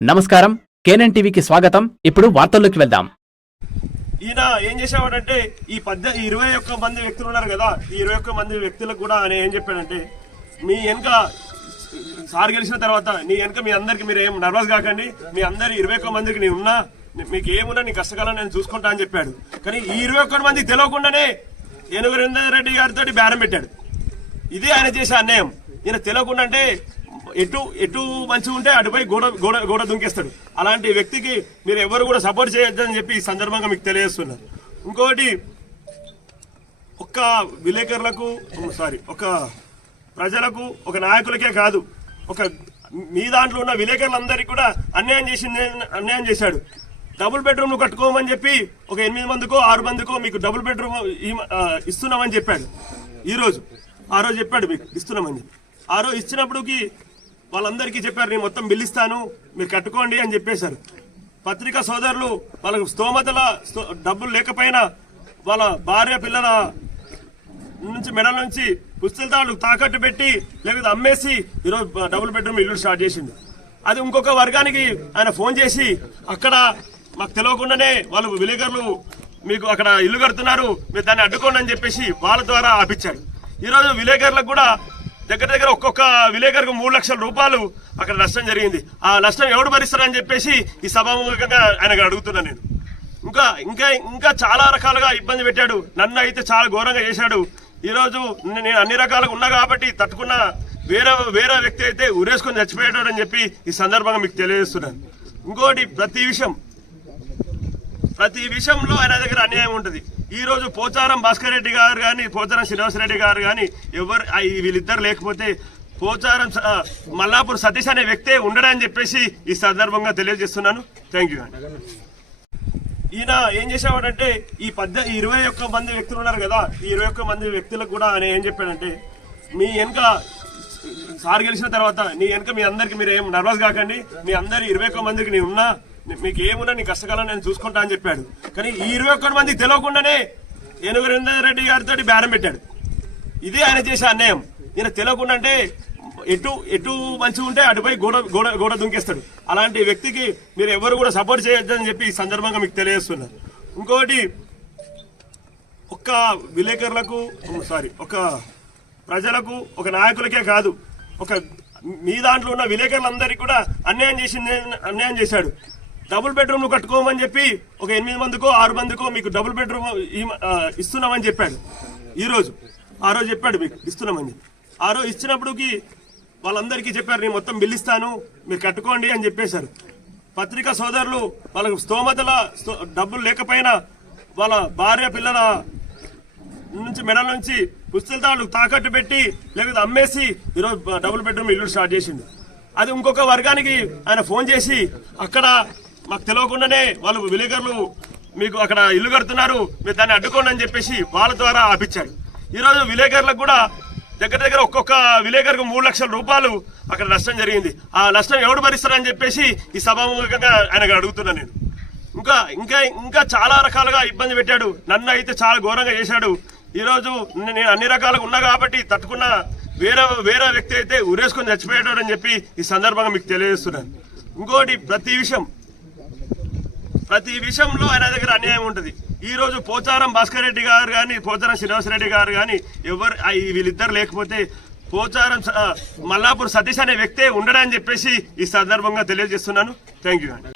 నమస్కారం. కేనన్ టీవీకి స్వాగతం. ఇప్పుడు వార్తల్లోకి వెళ్దాం. ఈయన ఏం చేసేవాడంటే ఈ పద్ద ఈ ఇరవై ఒక్క మంది వ్యక్తులు ఉన్నారు కదా ఈ ఇరవై ఒక్క మంది వ్యక్తులకు కూడా ఆయన ఏం చెప్పాడంటే మీ వెనక సార్ గెలిచిన తర్వాత నీ వెనక మీ అందరికి మీరు ఏం నర్వస్ కాకండి. మీ అందరి ఇరవై ఒక్క మందికి నేను ఉన్నా మీకు ఏమున్నా నీ కష్టకాలం నేను చూసుకుంటా అని చెప్పాడు. కానీ ఈ ఇరవై ఒక్క మందికి తెలియకుండానే ఏనుగు రెడ్డి గారితో బేరం పెట్టాడు. ఇదే ఆయన చేసే అన్యాయం. ఈయన తెలియకుండా అంటే ఎటు ఎటు మంచిగా ఉంటే అటుపై గోడ గోడ గోడ దుంకేస్తాడు. అలాంటి వ్యక్తికి మీరు ఎవరు కూడా సపోర్ట్ చేయొద్దని చెప్పి ఈ సందర్భంగా మీకు తెలియజేస్తున్నారు. ఇంకొకటి ఒక్క విలేకరులకు సారీ ఒక ప్రజలకు ఒక నాయకులకే కాదు ఒక మీ దాంట్లో ఉన్న విలేకరులందరికీ కూడా అన్యాయం చేసి అన్యాయం చేశాడు. డబుల్ బెడ్రూమ్ కట్టుకోమని చెప్పి ఒక ఎనిమిది మందికో ఆరు మందికో మీకు డబుల్ బెడ్రూమ్ ఇస్తున్నామని చెప్పాడు. ఈరోజు ఆ రోజు చెప్పాడు మీకు ఇస్తున్నామని ఆ రోజు ఇచ్చినప్పటికీ వాళ్ళందరికీ చెప్పారు నేను మొత్తం బిల్లిస్తాను మీరు కట్టుకోండి అని చెప్పేశారు. పత్రికా సోదరులు వాళ్ళకు స్తోమతల డబ్బులు లేకపోయినా వాళ్ళ భార్య పిల్లల నుంచి మెడల నుంచి పుస్తకాలు తాకట్టు పెట్టి లేకపోతే అమ్మేసి ఈరోజు డబుల్ బెడ్రూమ్ ఇల్లు స్టార్ట్ చేసింది అది ఇంకొక వర్గానికి ఆయన ఫోన్ చేసి అక్కడ మాకు తెలియకుండానే వాళ్ళు విలేకరులు మీకు అక్కడ ఇల్లు కడుతున్నారు మీరు దాన్ని అడ్డుకోండి అని చెప్పేసి వాళ్ళ ద్వారా ఆపించాడు. ఈరోజు విలేకరులకు కూడా దగ్గర దగ్గర ఒక్కొక్క విలేకరుకు మూడు లక్షల రూపాయలు అక్కడ నష్టం జరిగింది. ఆ నష్టం ఎవడు భరిస్తారని చెప్పేసి ఈ సభాముఖంగా ఆయన అడుగుతున్నా నేను. ఇంకా ఇంకా ఇంకా చాలా రకాలుగా ఇబ్బంది పెట్టాడు. నన్ను అయితే చాలా ఘోరంగా చేశాడు. ఈరోజు నేను అన్ని రకాలుగా ఉన్నా కాబట్టి తట్టుకున్న వేరే వేరే వ్యక్తి అయితే ఉరేసుకొని చచ్చిపోయాడు అని చెప్పి ఈ సందర్భంగా మీకు తెలియజేస్తున్నాను. ఇంకోటి ప్రతి విషయం ప్రతి విషయంలో ఆయన దగ్గర అన్యాయం ఉంటుంది. ఈరోజు పోచారం భాస్కర్ రెడ్డి గారు కానీ పోచారం శ్రీనివాసరెడ్డి గారు కానీ ఎవరు వీళ్ళిద్దరు లేకపోతే పోచారం మల్లాపూర్ సతీష్ అనే వ్యక్తే ఉండడని చెప్పేసి ఈ సందర్భంగా తెలియజేస్తున్నాను. థ్యాంక్ యూ అండి ఈయన ఏం చేసేవాడంటే ఈ పద్ద ఈ ఇరవై ఒక్క మంది వ్యక్తులు ఉన్నారు కదా ఈ ఇరవై ఒక్క మంది వ్యక్తులకు కూడా ఆయన ఏం చెప్పాడంటే మీ వెనుక సార్ గెలిచిన తర్వాత నీ వెనుక మీ అందరికి మీరు ఏం నర్వస్ కాకండి మీ అందరు ఇరవై ఒక్క మందికి నేను ఉన్నా మీకు ఏమున్నా నీ కష్టకాలం నేను చూసుకుంటా అని చెప్పాడు. కానీ ఈ ఇరవై ఒక్కటి మందికి తెలియకుండానే ఏనుగు రెడ్డి గారితో బేరం పెట్టాడు. ఇదే ఆయన చేసే అన్యాయం. ఈయన తెలియకుండా అంటే ఎటు ఎటు మంచిగా ఉంటే అటుపై గోడ గోడ గోడ దుంకేస్తాడు. అలాంటి వ్యక్తికి మీరు ఎవరు కూడా సపోర్ట్ చేయొద్దని చెప్పి ఈ సందర్భంగా మీకు తెలియజేస్తున్నారు. ఇంకొకటి ఒక్క విలేకరులకు సారీ ఒక ప్రజలకు ఒక నాయకులకే కాదు ఒక మీ దాంట్లో ఉన్న విలేకరులందరికీ కూడా అన్యాయం చేసి అన్యాయం చేశాడు. డబుల్ బెడ్రూమ్ కట్టుకోమని చెప్పి ఒక ఎనిమిది మందికో ఆరు మందికో మీకు డబుల్ బెడ్రూమ్ ఇస్తున్నామని చెప్పాడు. ఈరోజు ఆ రోజు చెప్పాడు మీకు ఇస్తున్నామని ఆ రోజు ఇచ్చినప్పటికి వాళ్ళందరికీ చెప్పారు నేను మొత్తం బిల్ ఇస్తాను మీరు కట్టుకోండి అని చెప్పేశారు. పత్రికా సోదరులు వాళ్ళకు స్తోమతల డబ్బులు లేకపోయినా వాళ్ళ భార్య పిల్లల నుంచి మెడల నుంచి పుస్తకాలు తాకట్టు పెట్టి లేకపోతే అమ్మేసి ఈరోజు డబుల్ బెడ్రూమ్ ఇల్లు స్టార్ట్ చేసిండు. అది ఇంకొక వర్గానికి ఆయన ఫోన్ చేసి అక్కడ మాకు తెలియకుండానే వాళ్ళు విలేకరులు మీకు అక్కడ ఇల్లు కడుతున్నారు మీరు దాన్ని అడ్డుకోండి అని చెప్పేసి వాళ్ళ ద్వారా ఆపించాడు ఈరోజు విలేకరులకు కూడా దగ్గర దగ్గర ఒక్కొక్క విలేకరుకు మూడు లక్షల రూపాయలు అక్కడ నష్టం జరిగింది. ఆ నష్టం ఎవడు భరిస్తారని చెప్పేసి ఈ సభాముఖంగా ఆయనకు అడుగుతున్నా నేను. ఇంకా ఇంకా ఇంకా చాలా రకాలుగా ఇబ్బంది పెట్టాడు. నన్ను అయితే చాలా ఘోరంగా చేశాడు. ఈరోజు నేను అన్ని రకాలుగా ఉన్నా కాబట్టి తట్టుకున్న వేరే వేరే వ్యక్తి అయితే ఉరేసుకొని చచ్చిపోయాడు అని చెప్పి ఈ సందర్భంగా మీకు తెలియజేస్తున్నాను. ఇంకోటి ప్రతి విషయం ప్రతి విషయంలో ఆయన దగ్గర అన్యాయం ఉంటుంది. ఈరోజు పోచారం భాస్కర్ రెడ్డి గారు కానీ పోచారం శ్రీనివాసరెడ్డి గారు కానీ ఎవరు వీళ్ళిద్దరు లేకపోతే పోచారం స- మల్లాపూర్ సతీష్ అనే వ్యక్తే ఉండడని చెప్పేసి ఈ సందర్భంగా తెలియజేస్తున్నాను. థ్యాంక్ యూ అండి.